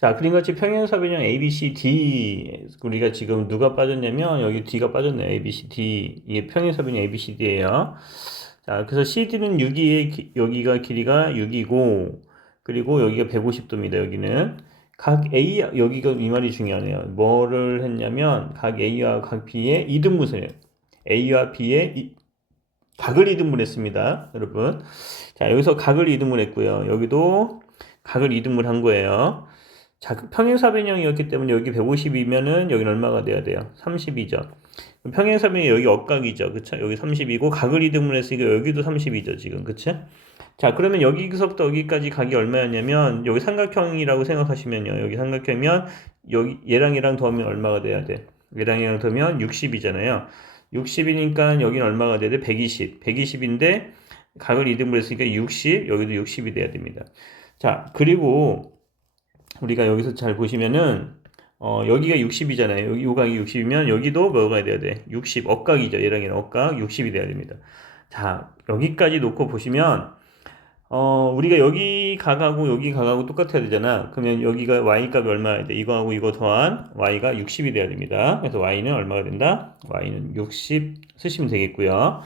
자, 그림 같이 평행사변형 A, B, C, D 우리가 지금 누가 빠졌냐면 여기 D가 빠졌네요. A, B, C, D 이게 평행사변형 A, B, C, D예요. 자, 그래서 CD는 6이 여기가 길이가 6이고 그리고 여기가 150도입니다. 여기는 각 A 여기가 이 말이 중요하네요. 뭐를 했냐면 각 A와 각 B의 이등분선이에요. A와 B의 이, 각을 이등분 했습니다. 여러분. 자, 여기서 각을 이등분 했고요. 여기도 각을 이등분 한 거예요. 자, 그 평행사 변형이었기 때문에 여기 150이면은 여기는 얼마가 돼야 돼요? 32죠. 평행사변이 여기 억각이죠. 그쵸? 여기 30이고 각을 이등분 했으니까 여기도 30이죠. 지금. 그쵸? 자, 그러면 여기서부터 여기까지 각이 얼마였냐면 여기 삼각형이라고 생각하시면요. 여기 삼각형이면 여기 얘랑 얘랑 더하면 얼마가 돼야 돼? 얘랑 얘랑 더하면 60이잖아요. 60이니까 여기는 얼마가 돼야 돼? 120. 120인데 각을 이등분 했으니까 60, 여기도 60이 돼야 됩니다. 자, 그리고 우리가 여기서 잘 보시면은 어, 여기가 60이잖아요. 여기 요 각이 60이면 여기도 뭐가 돼야 돼? 60 억각이죠. 얘랑 얘랑 억각 60이 돼야 됩니다. 자, 여기까지 놓고 보시면 어, 우리가 여기 각하고 여기 각하고 똑같아야 되잖아. 그러면 여기가 y 값이 얼마야 돼? 이거하고 이거 더한 y가 60이 돼야 됩니다. 그래서 y는 얼마가 된다? y는 60 쓰시면 되겠고요.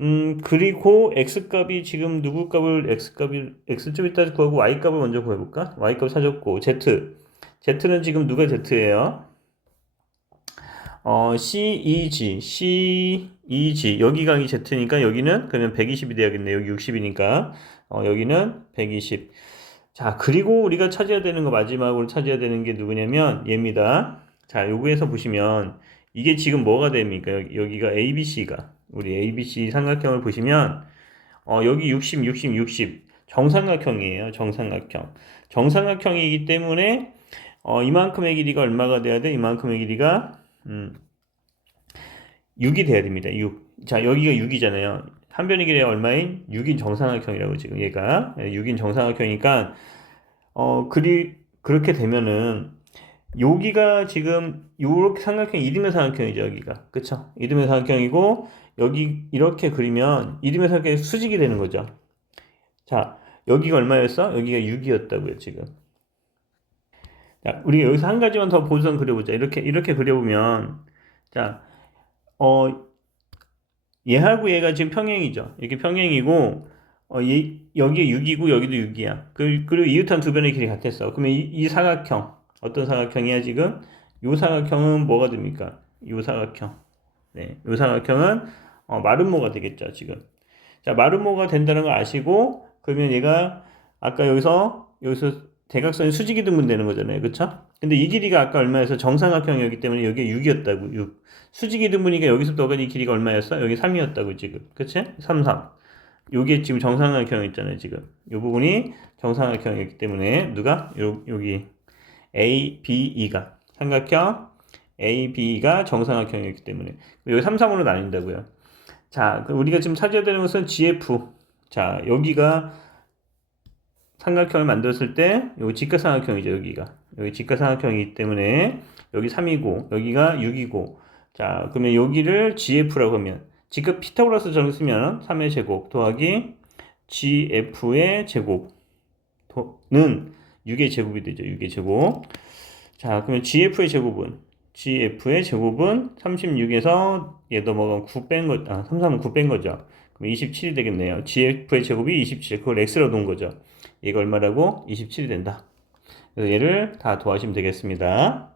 음, 그리고 x 값이 지금 누구 값을 x 값이 x 좀 이따 구하고 y 값을 먼저 구해볼까? y 값 찾았고 z z는 지금 누가 z예요? 어, C, E, G, C, E, G. 여기 각이 Z니까 여기는 그러면 120이 돼야겠네. 여기 60이니까. 어, 여기는 120. 자, 그리고 우리가 찾아야 되는 거 마지막으로 찾아야 되는 게 누구냐면 얘입니다. 자, 요거에서 보시면 이게 지금 뭐가 됩니까? 여기, 여기가 ABC가 우리 ABC 삼각형을 보시면 어, 여기 60, 60, 60 정삼각형이에요. 정삼각형. 정삼각형이기 때문에 어, 이만큼의 길이가 얼마가 돼야 돼? 이만큼의 길이가 음, 6이 돼야 됩니다. 6. 자, 여기가 6이잖아요. 한 변의 길이가 얼마인? 6인 정삼각형이라고 지금 얘가 6인 정삼각형이니까 어, 그리 그렇게 되면은 여기가 지금 요렇게 삼각형 이름의 삼각형이죠, 여기가. 그쵸? 이름의 삼각형이고 여기 이렇게 그리면 이름의 삼각형이 수직이 되는 거죠. 자, 여기가 얼마였어? 여기가 6이었다고요, 지금. 자, 우리 여기서 한 가지만 더 보선 그려보자. 이렇게, 이렇게 그려보면, 자, 어, 얘하고 얘가 지금 평행이죠. 이렇게 평행이고, 어, 얘, 여기에 6이고, 여기도 6이야. 그, 그리고 이웃한 두 변의 길이 같았어. 그러면 이, 이 사각형, 어떤 사각형이야, 지금? 요 사각형은 뭐가 됩니까? 요 사각형. 네, 요 사각형은, 어, 마름모가 되겠죠, 지금. 자, 마름모가 된다는 걸 아시고, 그러면 얘가, 아까 여기서, 여기서 대각선이 수직이 등분되는 거잖아요. 그쵸? 근데 이 길이가 아까 얼마여서 정삼각형이었기 때문에 여기에 6이었다고. 6. 수직이 등분이니까 여기서부터 여기까지 길이가 얼마였어? 여기 3이었다고 지금. 그치? 3, 3. 요게 지금 정삼각형이있잖아요 지금. 요 부분이 정삼각형이기 때문에 누가? 요, 여기 A, B, E가 삼각형 A, B가 정삼각형이기 때문에 여기 3, 3으로 나뉜다고요. 자, 우리가 지금 찾아야 되는 것은 GF. 자, 여기가 삼각형을 만들었을 때 여기 직각삼각형이죠 여기가 여기 직각삼각형이기 때문에 여기 3이고 여기가 6이고 자 그러면 여기를 GF라고 하면 직각 피타고라스 정을 쓰면 3의 제곱 더하기 GF의 제곱는 6의 제곱이 되죠 6의 제곱 자 그러면 GF의 제곱은 GF의 제곱은 36에서 얘 넘어가면 9뺀 거, 아, 3, 3은 9뺀 거죠. 그럼 27이 되겠네요. GF의 제곱이 27. 그걸 X로 놓은 거죠. 얘가 얼마라고? 27이 된다. 그래서 얘를 다 도하시면 되겠습니다.